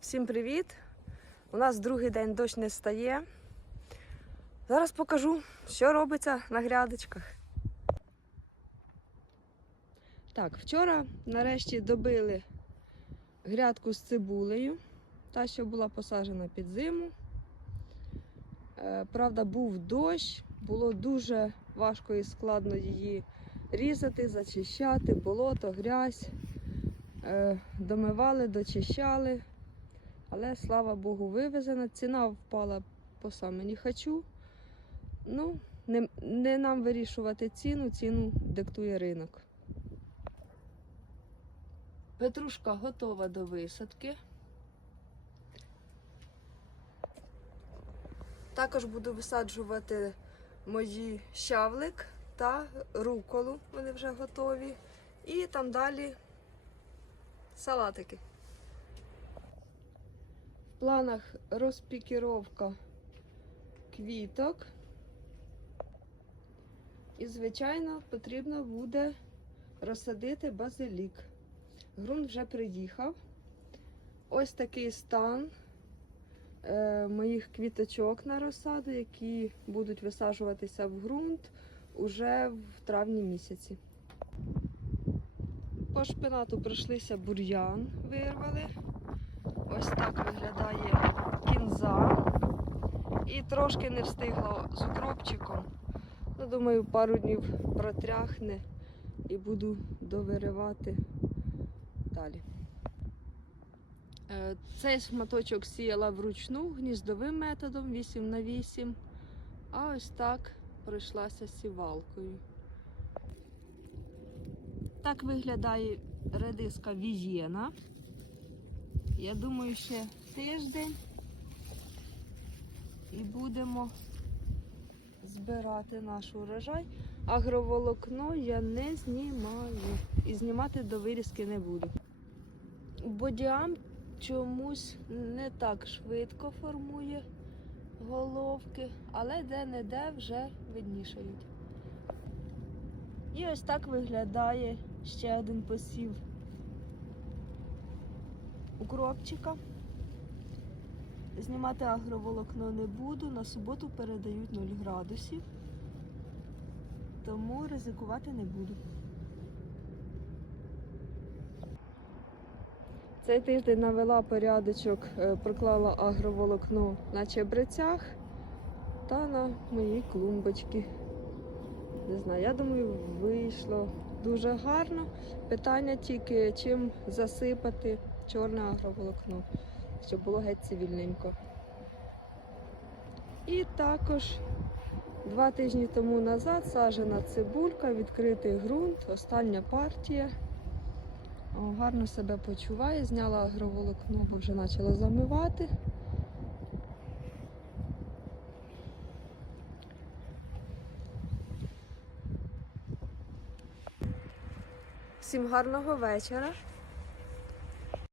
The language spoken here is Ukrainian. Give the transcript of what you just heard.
Всім привіт! У нас другий день дощ не стає. Зараз покажу, що робиться на грядочках. Так, вчора нарешті добили грядку з цибулею, та, що була посаджена під зиму. Е, Правда, був дощ, було дуже важко і складно її різати, зачищати, болото, грязь. Е, Домивали, дочищали. Але слава Богу, вивезена. Ціна впала по саме не хочу. Ну, не, не нам вирішувати ціну, ціну диктує ринок. Петрушка готова до висадки. Також буду висаджувати мої щавлик та руколу. Вони вже готові. І там далі салатики. Планах розпікіровка квіток. І, звичайно, потрібно буде розсадити базилік. Грунт вже приїхав. Ось такий стан е, моїх квіточок на розсаду, які будуть висаджуватися в ґрунт уже в травні місяці. По шпинату пройшлися бур'ян, вирвали. Ось так виглядає кінза. І трошки не встигла з укропчиком. Ну, думаю, пару днів протряхне і буду довиривати далі. Е, Цей шматочок сіяла вручну гніздовим методом 8 на 8 а ось так пройшлася сівалкою. Так виглядає редиска візєна. Я думаю, ще тиждень і будемо збирати наш урожай. Агроволокно я не знімаю і знімати до вирізки не буду. Бодіам чомусь не так швидко формує головки, але де-не-де вже виднішають. І ось так виглядає ще один посів укропчика. Знімати агроволокно не буду, на суботу передають 0 градусів, тому ризикувати не буду. Цей тиждень навела порядочок, е, проклала агроволокно на чебрецях та на моїй клумбочці. Не знаю, я думаю, вийшло дуже гарно. Питання тільки чим засипати чорне агроволокно, щоб було геть цивільненько. І також два тижні тому назад саджена цибулька, відкритий ґрунт, остання партія. О, гарно себе почуває, зняла агроволокно, бо вже почала замивати. Всім гарного вечора.